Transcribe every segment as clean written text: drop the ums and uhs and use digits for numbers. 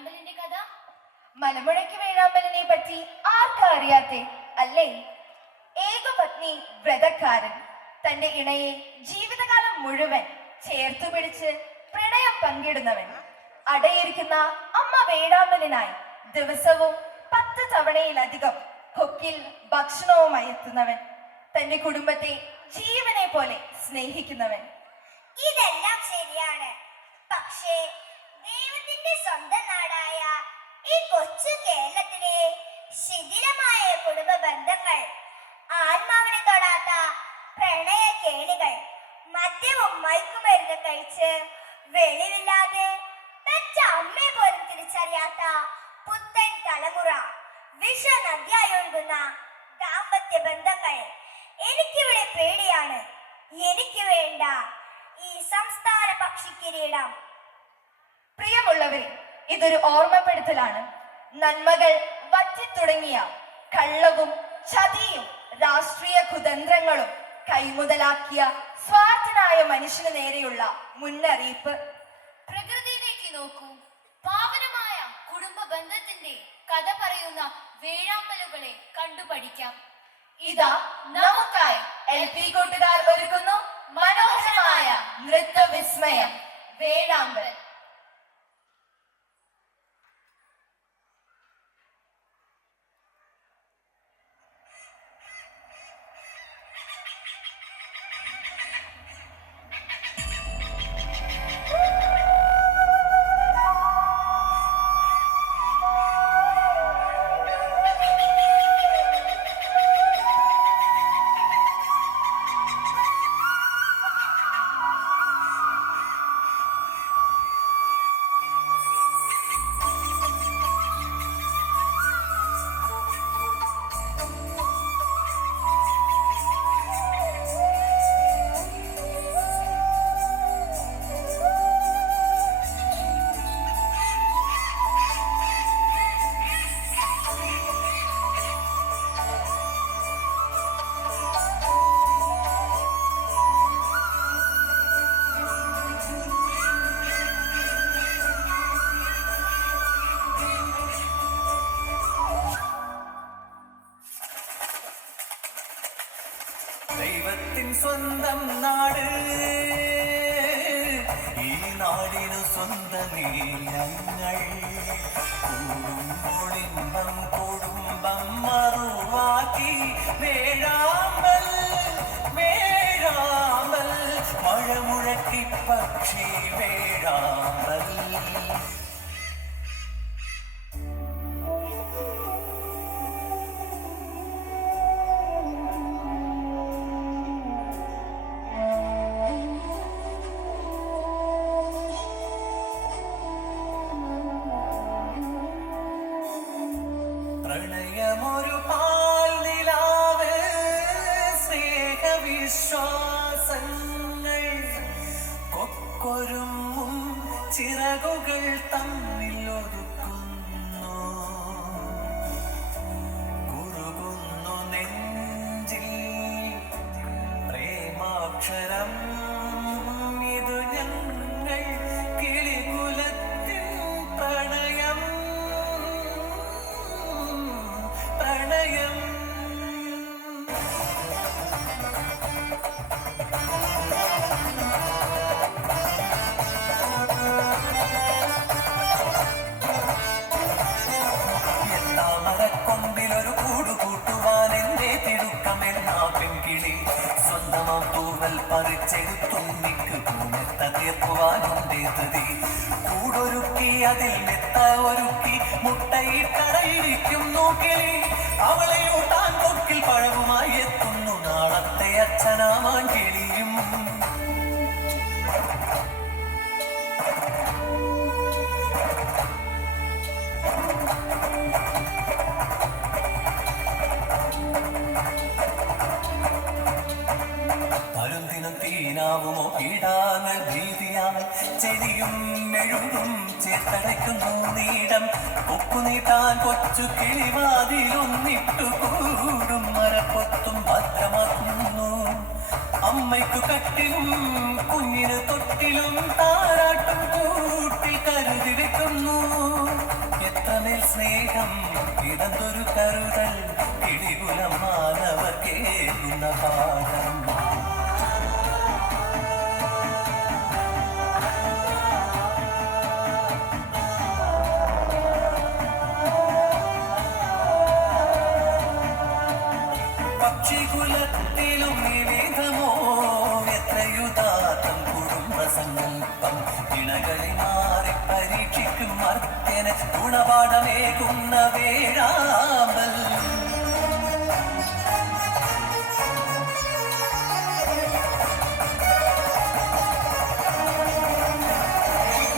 വേഴാമ്പലിന്റെ കഥ? മലമുഴക്കി വേഴാമ്പലിനെ പറ്റി ആർക്കാ അറിയാത്തെ അല്ലേ? ഏകപത്നി വ്രതക്കാരൻ തന്റെ ഇണയെ ജീവിതകാലം മുഴുവൻ ചേർത്തു പിടിച്ച് പ്രണയം പങ്കിടുന്നവൻ, അടയിരിക്കുന്ന അമ്മ വേഴാമ്പലിനായി ദിവസവും 10 തവണയിലധികം കൊക്കിൽ ഭക്ഷണവുമായി എത്തുന്നവൻ, തന്റെ കുടുംബത്തെ ജീവനെ പോലെ സ്നേഹിക്കുന്നവൻ. ഇതെല്ലാം ശരിയാണ്. പക്ഷേ ദൈവത്തിന്റെ സ്വന്തം നാടായ ഈ കൊച്ചു കേരളത്തിലെ ശിഥിലമായ കുടുംബ ബന്ധങ്ങൾ, ആത്മാവിനെ തൊടാത്ത പ്രണയ കേളികൾ, മദ്യവും മയക്കുമരുന്ന് കഴിച്ച് വെളിവില്ലാതെ പെറ്റ അമ്മയെ പോലും തിരിച്ചറിയാത്ത പുത്തൻ തലമുറ, വിഷനദ്യായി ഒഴുകുന്ന ദാമ്പത്യ ബന്ധങ്ങൾ. എനിക്കിവിടെ പേടിയാണ്. എനിക്ക് വേണ്ട ഈ സംസ്ഥാന പക്ഷി കിരീടം. പ്രിയമുള്ളവരെ, ഇതൊരു ഓർമ്മപ്പെടുത്തലാണ്. നന്മകൾ വറ്റിത്തുടങ്ങിയ കള്ളവും ചതിയും രാഷ്ട്രീയ കുതന്ത്രങ്ങളും കൈമുതലാക്കിയ സ്വാർത്ഥനായ മനുഷ്യന് നേരെയുള്ള മുന്നറിയിപ്പ്. പ്രകൃതിയിലേക്ക് നോക്കൂ. പാവനമായ കുടുംബ ബന്ധത്തിന്റെ കഥ പറയുന്ന വേഴാമ്പലുകളെ കണ്ടുപഠിക്കാം. ഇതാ നമുക്കായി LP കൂട്ടുകാർ ഒരുക്കുന്നു മനോഹരമായ നൃത്തവിസ്മയം വേഴാമ്പൽ. ദൈവത്തിൻ സ്വന്തം നാട്, ഈ നാടിനു സ്വന്തമേ ഞങ്ങൾ. കൂടുമ്പോൾ ഇമ്പം കുടുംബം മറുവാക്കി വേഴാമ്പൽ വേഴാമ്പൽ, മഴമുഴക്കി പക്ഷി വേഴാമ്പൽ. പ്രണയമൊരു പാൽനിലാവ്, സ്നേഹവിശ്വാസങ്ങൾ കൊക്കൊരുങ്ങും ചിറകുകൾ തമ്മിൽ ഒതുക്കുന്നു. കുറുകുന്നു നെഞ്ചിൽ പ്രേമാക്ഷരം, ഇത് ഞങ്ങൾ കിളികുലത്തിൻ പ്രണയം പ്രണയം. താമരക്കൊമ്പിലൊരു കൂടു കൂട്ടുവാൻ എന്റെ തിടുക്കമെന്നാ പെൺകിളി, സ്വന്തമാം തൂവൽ പറിച്ചെടുത്തുണ്ണിക്ക് പൂമെത്ത തീർക്കുവാനുണ്ടേ ധൃതി. കൂടൊരുക്കി അതിൽ മെത്ത ഒരുക്കി മുട്ടയിട്ടറയിരിക്കുന്നു കിളി, അവളെ ഊട്ടാൻ കൊക്കിൽ പഴവുമായി എത്തുന്നു നാളത്തെ അച്ഛനാമാൻ കിളിയും. പരുന്തിനും തീനാവുമോ കീടാങ്ങൾ ഭീതിയാൽ ചെരിയും മെഴുകും ചേർത്തടയ്ക്കുന്നു നീടം. കൊക്കുനീട്ടാൻ കൊച്ചു കിളിവാതിലൊന്നിട്ടു കൂടും മരപ്പൊത്തും ഭദ്രമാക്കുന്നു. അമ്മയ്ക്കു കട്ടിലും കുഞ്ഞിന് തൊട്ടിലും താരാട്ടും കൂട്ടി കരുതി വെക്കുന്നു. ഇതൊരു കരുതൽ കിളികുലം മാനവർ കേൾക്കുന്ന പാഠം. പക്ഷികുലത്തിലും വിവിധമോ എത്രയുദാത്തം കുടുംബസങ്കല്പം. ഇണകളിൽ മാറി പരീക്ഷിക്കും മർത്യന് ഗുണപാഠമേകുന്ന വേഴാമ്പൽ.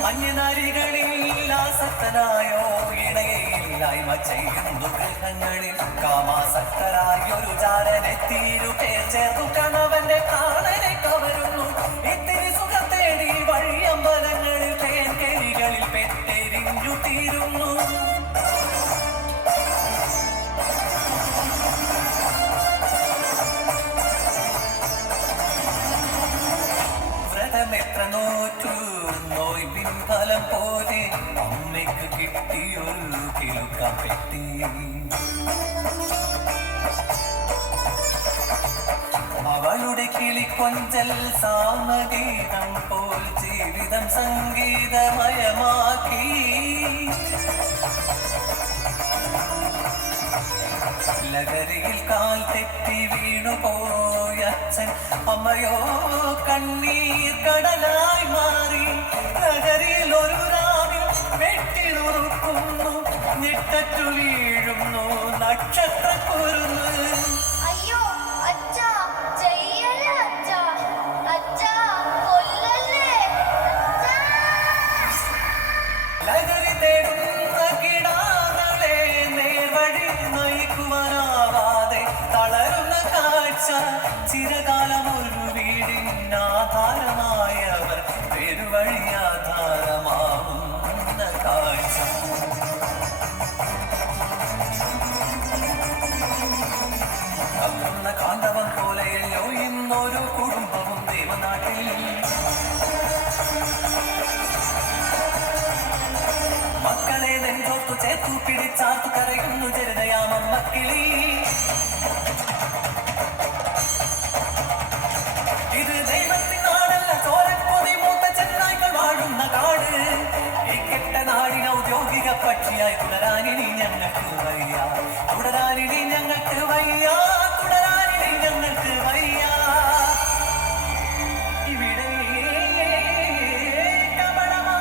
അന്യനാരികളിൽ ആസക്തനായോ ഇണയില്ലായ്മ ചെയ്യുന്നു ഗൃഹങ്ങളിൽ. കാമാസക്തരായൊരു ചാരനെ തീരുപേർ ചേർത്തു കണവന്റെ കാളനെ കവരുന്നു. ഇത്തിരി സുഖം തേടി വഴിയമ്പലങ്ങളിൽ തേൻകെളികളിൽ പെട്ടെരിഞ്ഞു തീരുന്നു. വ്രതമെത്ര നോറ്റു നോയിൻ ഫലം പോലെ അമ്മയ്ക്ക് കിട്ടിയൊരു കിലുക്കം പെട്ടി. അവളുടെ കിളിക്കൊഞ്ചൽ സാമഗീതം പോൽ ജീവിതം സംഗീതമയമാക്കി. ലഹരിയിൽ കാൽ തെറ്റി വീണുപോയച്ഛൻ അമ്മയോ കണ്ണീർ കടലായി മാറി. ലഹരിയിൽ ഒരു രാവിൽ വെട്ടിനുറുക്കുന്നു, ഞെട്ടറ്റു വീഴുന്നു നക്ഷത്രക്കുരുന്ന്. അയ്യോ അച്ഛാ, ചെയ്യല്ലേ അച്ഛാ, അച്ഛാ കൊല്ലല്ലേ അച്ഛാ. ലഹരി തേടുന്ന കിടാങ്ങളെ നേർവഴി നയിക്കുവാനാവാതെ തളരുന്ന കാഴ്ച. ചിരകാലം ഒരു വീടിനാധാരമായവർ പെരുവഴിയാധാരമാവുന്ന കാഴ്ച. കത്തുന്ന കാണ്ഡവം പോലെയല്ലോ ഇന്നൊരു കുടുംബവും ദൈവനാട്ടിൽ. മക്കളെ നെഞ്ചോർത്തു ചേർത്തു പിടിച്ചാർത്തു കരയുന്നു ജനതയാമമ്മക്കിളി. ഇത് ദൈവത്തിനാടല്ല, ചോരപ്പൊതി മൂത്ത ചെന്നായ്ക്കൾ വാഴുന്ന കാട്. ഈ കെട്ട നാടിന് ഔദ്യോഗിക പക്ഷിയായി തുടരാനിനി ഞങ്ങൾക്ക് വയ്യ, തുടരാനിനി ഞങ്ങൾക്ക് വയ്യ, തുടരാനിനി ഞങ്ങൾക്ക് വയ്യ. ഇവിടെ കപടമാ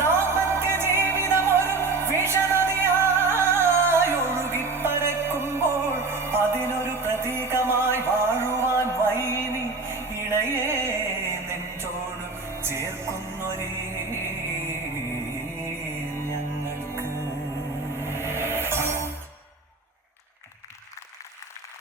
ദാമ്പത്യ ജീവിതം ഒരു വിഷനദിയായി ഒഴുകിപ്പരക്കുമ്പോൾ അതിനൊരു പ്രതീകമായി വാഴുവാൻ വൈനി ഇണയെ നെഞ്ചോട് ചേർക്കുന്നൊരേ